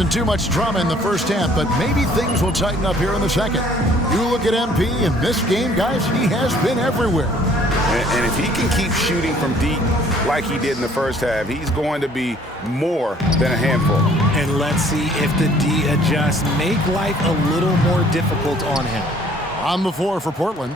wasn't too much drama in the first half, but maybe things will tighten up here in the second. You look at MP in this game, guys, he has been everywhere. And if he can keep shooting from deep like he did in the first half, he's going to be more than a handful. And let's see if the D adjusts, make life a little more difficult on him. On the floor for Portland.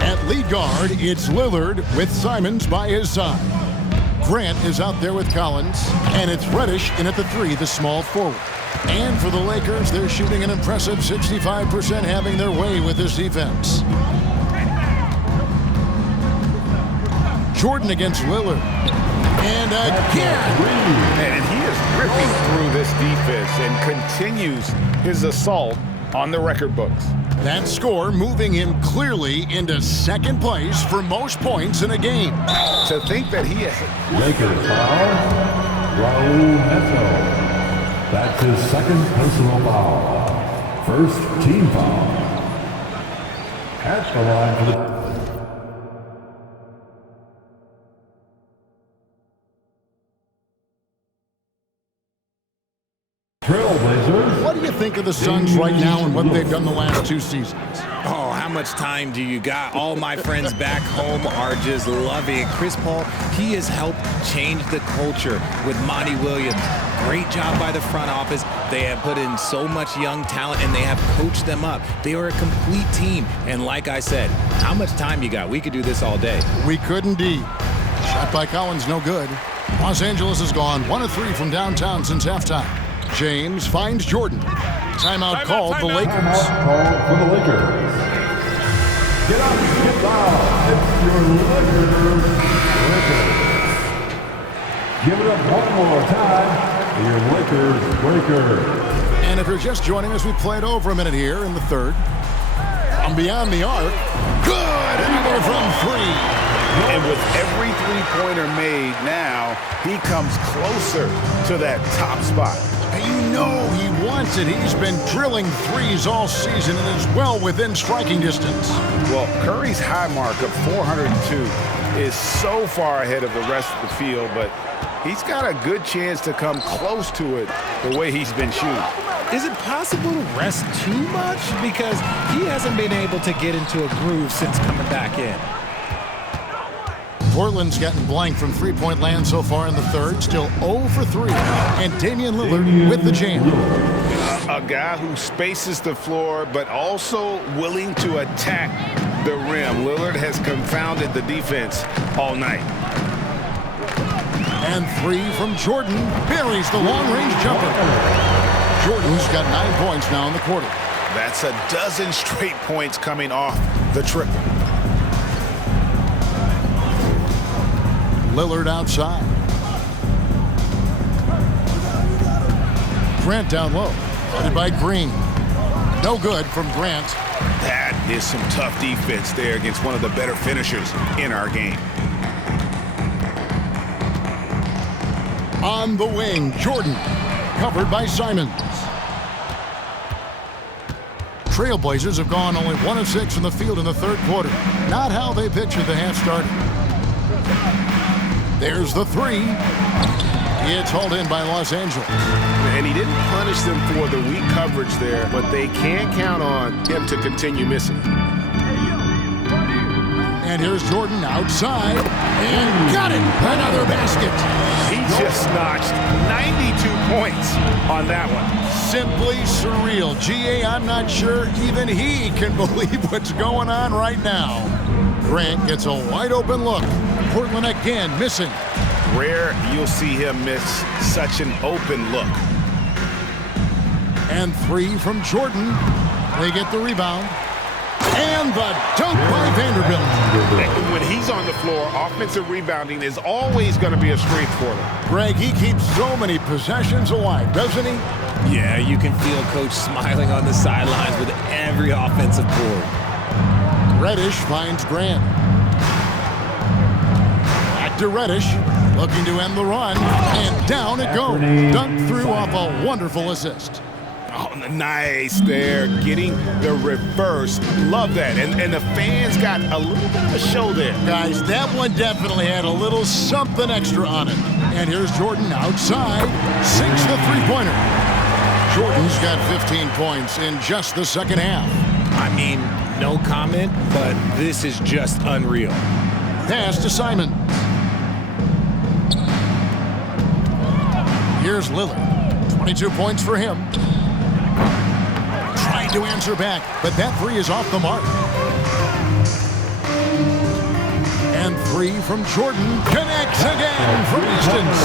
At lead guard, it's Lillard with Simons by his side. Grant is out there with Collins, and it's Reddish in at the 3, the small forward. And for the Lakers, they're shooting an impressive 65%, having their way with this defense. Jordan against Lillard. And again! And he is ripping through this defense and continues his assault on the record books. That score moving him clearly into second place for most points in a game. To think that he has... Lakers foul, Raul Neto. That's his second personal foul. First team foul. At the line for the... Trailblazers. What do you think of the Suns right now and what they've done the last 2 seasons? Oh, how much time do you got? All my friends back home are just loving it. Chris Paul, he has helped change the culture with Monty Williams. Great job by the front office. They have put in so much young talent, and they have coached them up. They are a complete team. And like I said, how much time you got? We could do this all day. We could indeed. Shot by Collins, no good. Los Angeles has gone 1 of 3 from downtown since halftime. James finds Jordan. Timeout called the Lakers. Timeout called for the Lakers. Get up, get down. It's your Lakers. Give it up one more time. Your Lakers breaker. And if you're just joining us, we played over a minute here in the third. From beyond the arc. Good! Another from 3. And with every three-pointer made now, he comes closer to that top spot. And you know he wants it. He's been drilling threes all season and is well within striking distance. Well, Curry's high mark of 402 is so far ahead of the rest of the field, but he's got a good chance to come close to it the way he's been shooting. Is it possible to rest too much? Because he hasn't been able to get into a groove since coming back in. Portland's gotten blank from three-point land so far in the third, still 0 for 3. And Damian Lillard with the jam. A guy who spaces the floor, but also willing to attack the rim. Lillard has confounded the defense all night. And 3 from Jordan. Buries the long-range jumper. Jordan's got 9 points now in the quarter. That's a dozen straight points coming off the triple. Lillard outside. Grant down low. Headed by Green. No good from Grant. That is some tough defense there against one of the better finishers in our game. On the wing, Jordan. Covered by Simons. Trailblazers have gone only 1 of 6 from the field in the third quarter. Not how they pictured the half started. There's the 3. It's hauled in by Los Angeles. And he didn't punish them for the weak coverage there, but they can't count on him to continue missing. And here's Jordan outside. And got it! Another basket. He just notched 92 points on that one. Simply surreal. G.A., I'm not sure even he can believe what's going on right now. Grant gets a wide open look. Portland again missing. Rare you'll see him miss such an open look. And 3 from Jordan. They get the rebound. And the dunk by Vanderbilt. When he's on the floor, offensive rebounding is always going to be a strength for them. Greg, he keeps so many possessions alive, doesn't he? Yeah, you can feel Coach smiling on the sidelines with every offensive board. Reddish finds Grant. Back to Reddish, looking to end the run, and down it goes. Dunked through off a wonderful assist. Oh, nice there, getting the reverse. Love that. And the fans got a little bit of a show there. Guys, that one definitely had a little something extra on it. And here's Jordan outside, sinks the three-pointer. Jordan's got 15 points in just the second half. I mean, no comment, but this is just unreal. Pass to Simons. Here's Lillard. 22 points for him. Trying to answer back, but that three is off the mark. And three from Jordan. Connects again from distance.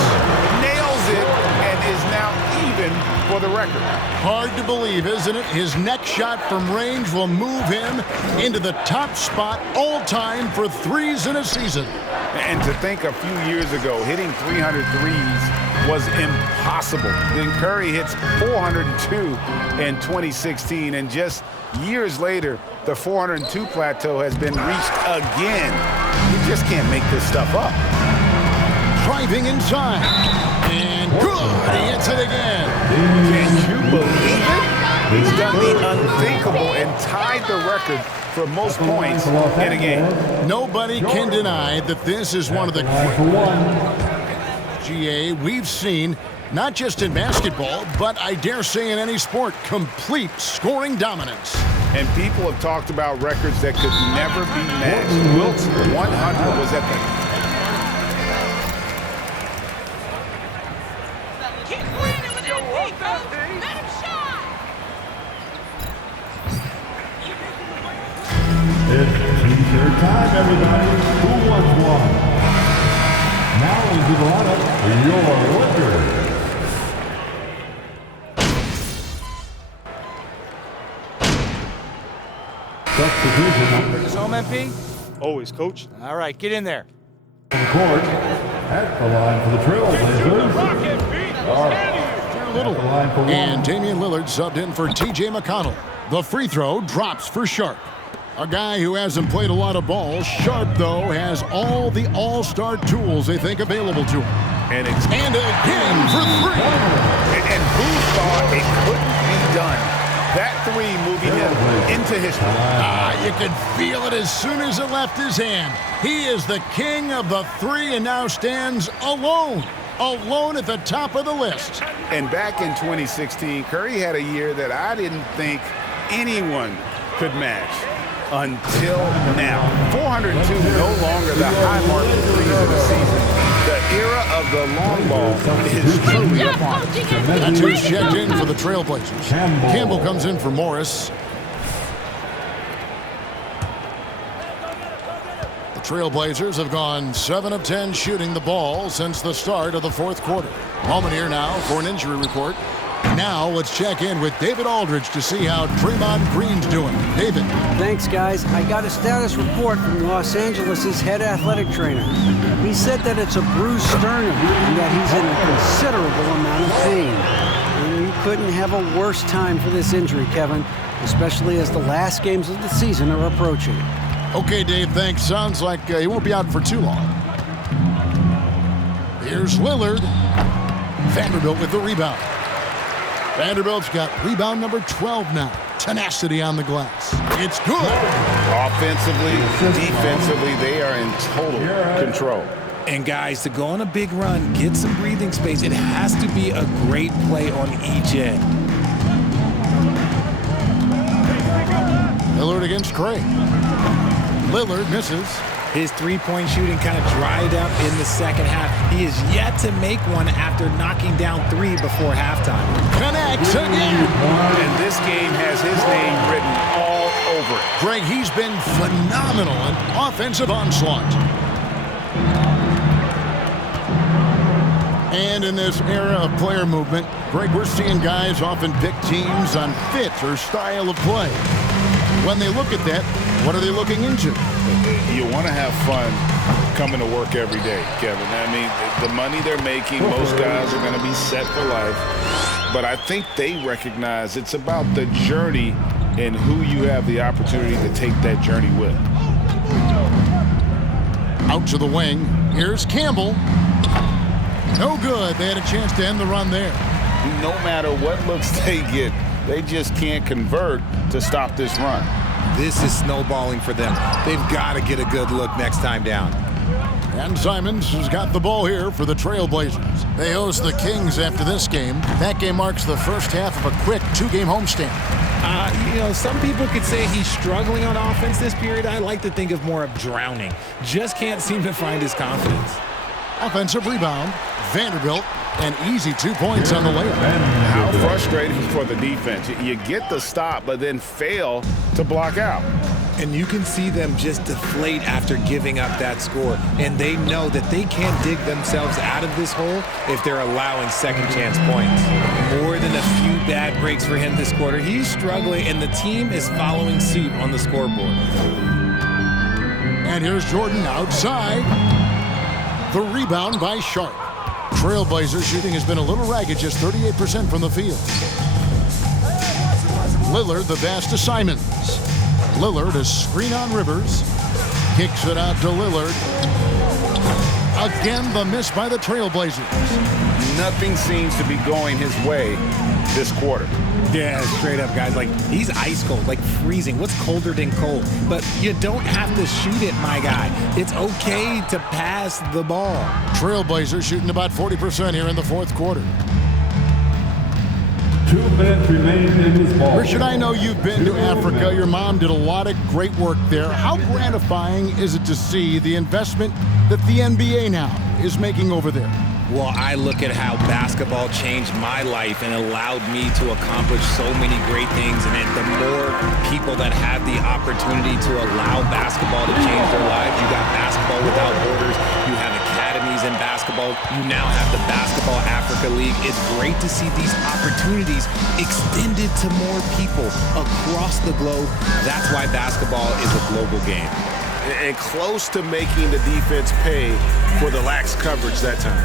Nails it and is now even for the record. Hard to believe, isn't it? His next shot from range will move him into the top spot all time for threes in a season. And to think a few years ago, hitting 300 threes was impossible. Then Curry hits 402 in 2016, and just years later, the 402 plateau has been reached again. You just can't make this stuff up. Driving inside. And good, he hits it again. Can you believe it? He's done the unthinkable and tied the record for most points in a game. Nobody can deny that this is one of the GA we've seen, not just in basketball, but I dare say in any sport, complete scoring dominance. And people have talked about records that could never be matched. Wilt's 100 was at the... It's T-shirt time, everybody. Who wants one? Now into the lineup, your Lakers. Substitution. Is home MP? Always, Coach. All right, get in there. On the court, at the line for the Trailblazers. Little. And Damian Lillard subbed in for T.J. McConnell. The free throw drops for Sharp. A guy who hasn't played a lot of ball. Sharp, though, has all the all-star tools they think available to him. And again for three. And who thought it couldn't be done? That three moving him into history. You can feel it as soon as it left his hand. He is the king of the three and now stands alone at the top of the list. And back in 2016, Curry had a year that I didn't think anyone could match until now. 402, no longer the high mark for threes of the season. The era of the long ball is truly upon us. That's who's checked in for the Trailblazers. Campbell comes in for Morris. The Trailblazers have gone 7 of 10 shooting the ball since the start of the fourth quarter. Moment here now for an injury report. Now let's check in with David Aldridge to see how Draymond Green's doing. David. Thanks, guys. I got a status report from Los Angeles' head athletic trainer. He said that it's a bruised sternum and that he's in a considerable amount of pain. And you couldn't have a worse time for this injury, Kevin, especially as the last games of the season are approaching. Okay, Dave, thanks. Sounds like he won't be out for too long. Here's Lillard. Vanderbilt with the rebound. Vanderbilt's got rebound number 12 now. Tenacity on the glass. It's good. Offensively, defensively, they are in total control. And guys, to go on a big run, get some breathing space, it has to be a great play on each end. Lillard against Craig. Lillard misses. His three-point shooting kind of dried up in the second half. He is yet to make one after knocking down three before halftime. Connects again. And this game has his name written all over it. Greg, he's been phenomenal in offensive onslaught. And in this era of player movement, Greg, we're seeing guys often pick teams on fit or style of play. When they look at that, what are they looking into? You want to have fun coming to work every day, Kevin. I mean, the money they're making, most guys are going to be set for life. But I think they recognize it's about the journey and who you have the opportunity to take that journey with. Out to the wing. Here's Campbell. No good. They had a chance to end the run there. No matter what looks they get, they just can't convert to stop this run. This is snowballing for them. They've got to get a good look next time down. And Simons has got the ball here for the Trailblazers. They host the Kings after this game. That game marks the first half of a quick 2-game homestand. Some people could say he's struggling on offense this period. I like to think of more of drowning. Just can't seem to find his confidence. Offensive rebound. Vanderbilt, an easy 2 points on the layup. How frustrating for the defense. You get the stop, but then fail to block out. And you can see them just deflate after giving up that score. And they know that they can't dig themselves out of this hole if they're allowing second chance points. More than a few bad breaks for him this quarter. He's struggling, and the team is following suit on the scoreboard. And here's Jordan outside. The rebound by Sharp. Trailblazers shooting has been a little ragged, just 38% from the field. Lillard, the pass to Simons. Lillard, a screen on Rivers. Kicks it out to Lillard. Again, the miss by the Trailblazers. Nothing seems to be going his way this quarter. Yeah, straight up, guys. Like, he's ice cold, like freezing. What's colder than cold? But you don't have to shoot it, my guy. It's okay to pass the ball. Trailblazers shooting about 40% here in the fourth quarter. 2 minutes remain in this ball. Richard, I know you've been to Africa. Your mom did a lot of great work there. How gratifying is it to see the investment that the NBA now is making over there? Well, I look at how basketball changed my life and allowed me to accomplish so many great things. And the more people that have the opportunity to allow basketball to change their lives, you got Basketball Without Borders, you have academies in basketball, you now have the Basketball Africa League. It's great to see these opportunities extended to more people across the globe. That's why basketball is a global game. And close to making the defense pay for the lax coverage that time.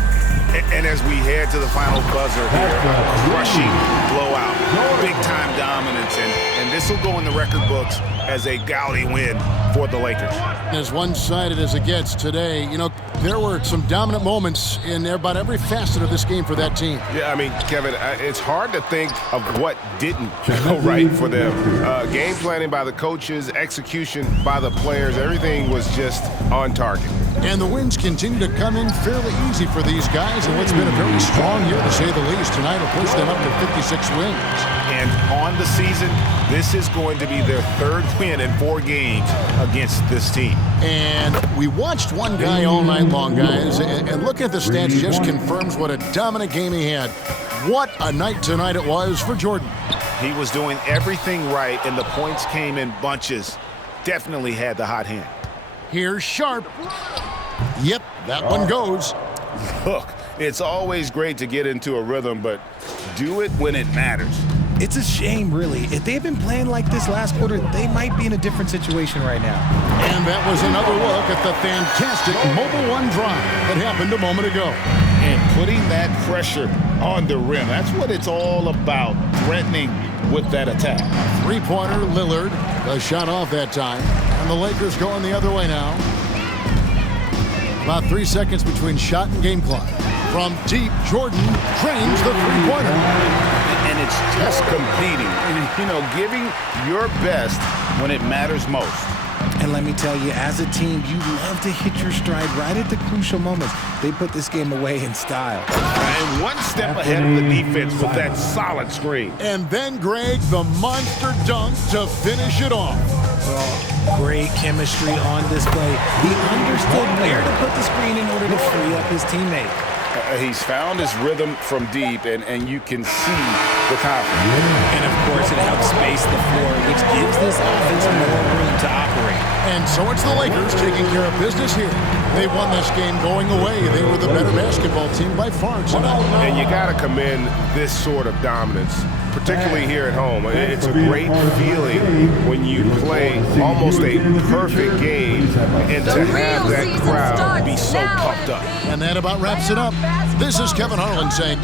And as we head to the final buzzer here, crushing blowout, big-time dominance, and this will go in the record books as a gaudy win for the Lakers. As one-sided as it gets today, there were some dominant moments in about every facet of this game for that team. Yeah, I mean, Kevin, it's hard to think of what didn't go right for them. Game planning by the coaches, execution by the players, everything was just on target. And the wins continue to come in fairly easy for these guys, and what's been a very strong year to say the least. Tonight will push them up to 56 wins. And on the season, this is going to be their third win in 4 games against this team. And we watched one guy all night long, guys, and looking at the stats just confirms what a dominant game he had. What a night tonight it was for Jordan. He was doing everything right, and the points came in bunches. Definitely had the hot hand. Here's Sharp. Yep, that one goes. Look, it's always great to get into a rhythm, but do it when it matters. It's a shame, really. If they've been playing like this last quarter, they might be in a different situation right now. And that was another look at the fantastic Mobile One drive that happened a moment ago. And putting that pressure on the rim, that's what it's all about, threatening with that attack. Three-pointer, Lillard. The shot off that time. And the Lakers going the other way now. About 3 seconds between shot and game clock. From deep, Jordan drains the three-pointer. And it's just competing, giving your best when it matters most. And let me tell you, as a team, you love to hit your stride right at the crucial moments. They put this game away in style. And one step ahead of the defense with that solid screen. And then, Greg, the monster dunk to finish it off. Oh, great chemistry on display. He understood where to put the screen in order to free up his teammate. He's found his rhythm from deep, and you can see the confidence. And, of course, it helps space the floor, which gives this offense more room to operate. And so it's the Lakers taking care of business here. They won this game going away. They were the better basketball team by far tonight. And you got to commend this sort of dominance, particularly here at home. It's a great feeling when you play almost a perfect game and to have that crowd be so pumped up. And that about wraps it up. This is Kevin Harlan saying